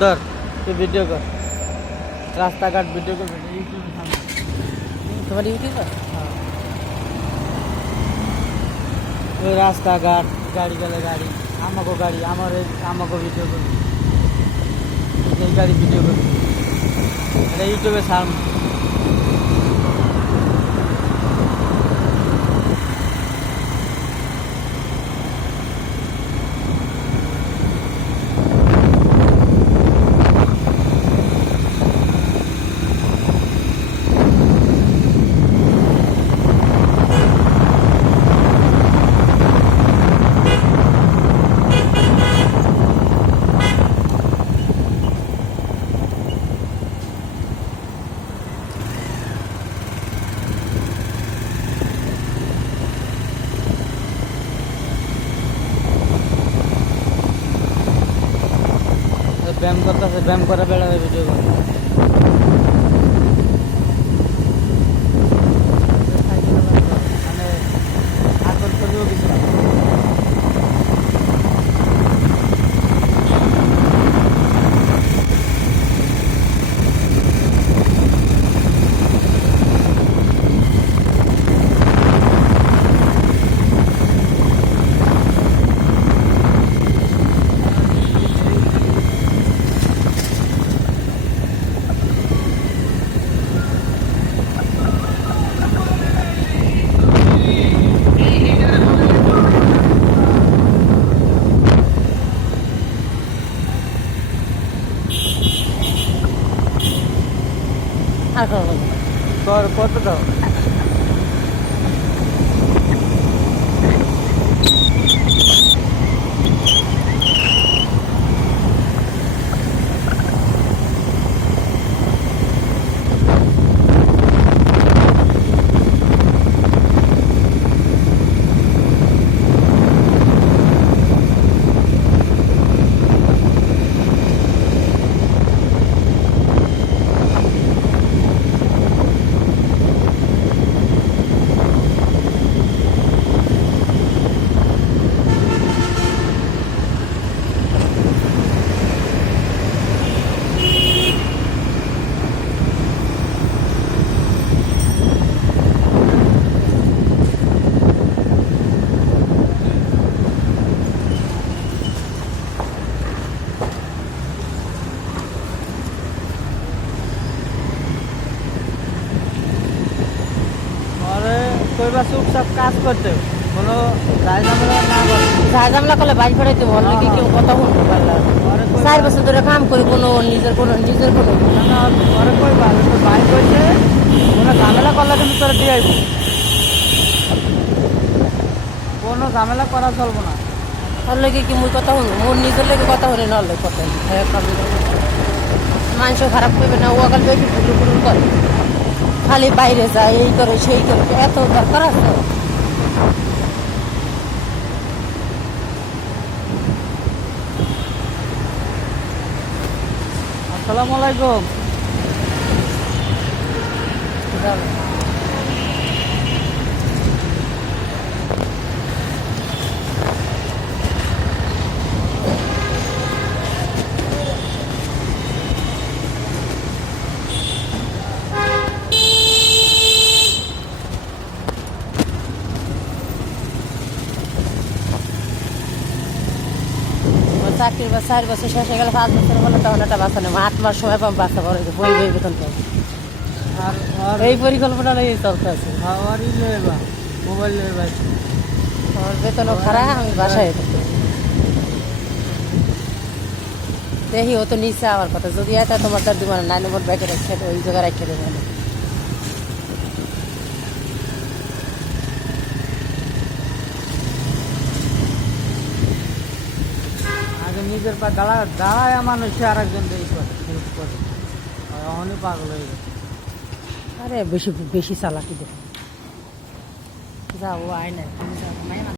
ধর তুই ভিডিও কর, রাস্তাঘাট ভিডিও করবে ইউটিউবে সামনে। তোমার ইউটিউব হ্যাঁ, ওই রাস্তাঘাট গাড়ি গেলে গাড়ি, আমাকে ভিডিও করবে, এই গাড়ি ভিডিও করবে, এটা ইউটিউবে সামনে। ব্যায়াম করতেছে, ব্যায়াম করে বেড়াবে ভিডিও করে। মানে আকর্ষণীয় কিছু না। আর কোনো কত দাও? কইবা চুপচাপ কাজ করতে, কোনো ঝামেলা না করে। ঝামেলা করলে বাইর ফেরাইতে বল নাকি কেউ কথা শুনতে পারলাম। 4 বছর ধরে কাম করি, কোনো নিজের কোনো ঘরে কইবা বাইর করছে, কোনো ঝামেলা করলে কিন্তু তোরা দিয়ে আইব, কোনো ঝামেলা করা চলবো না। ওর লেগে কি মুই কথা শুনবো? মোর নিজের লেগে কথা শুনি না, ওর লেগে কথা মানুষ খারাপ করবে না, ও আগাল বেশি ফুল করে, খালি বাইরে যায়, এই করে সেই করে, এত দরকার আছে? আসসালামু আলাইকুম। চাকরির 4 বছর শেষ হয়ে গেলে 5 বছর হলে তখন একটা বাচ্চা নেব, 8 মাস সময় পাবো বাচ্চা বড় বই বই বেতন পাবো। আর এই পরিকল্পনা নিয়ে চলতে আছে। মোবাইল লইবা, আমার বেতনও খারাপ, আমি বাসায় থাকি। দেখি ও তো নিচে আমার কথা, যদি এটা তোমার তার দিব না, 9 নম্বর ব্যাগে রেখে ওই জায়গায় রেখে দেবো। নিজের পা দাঁড়ায় মানুষ আর একজন হেল্প করে, অনেক পাগল হয়ে গেছে। আরে বেশি বেশি চালাকি দেখো, যাও আয় না।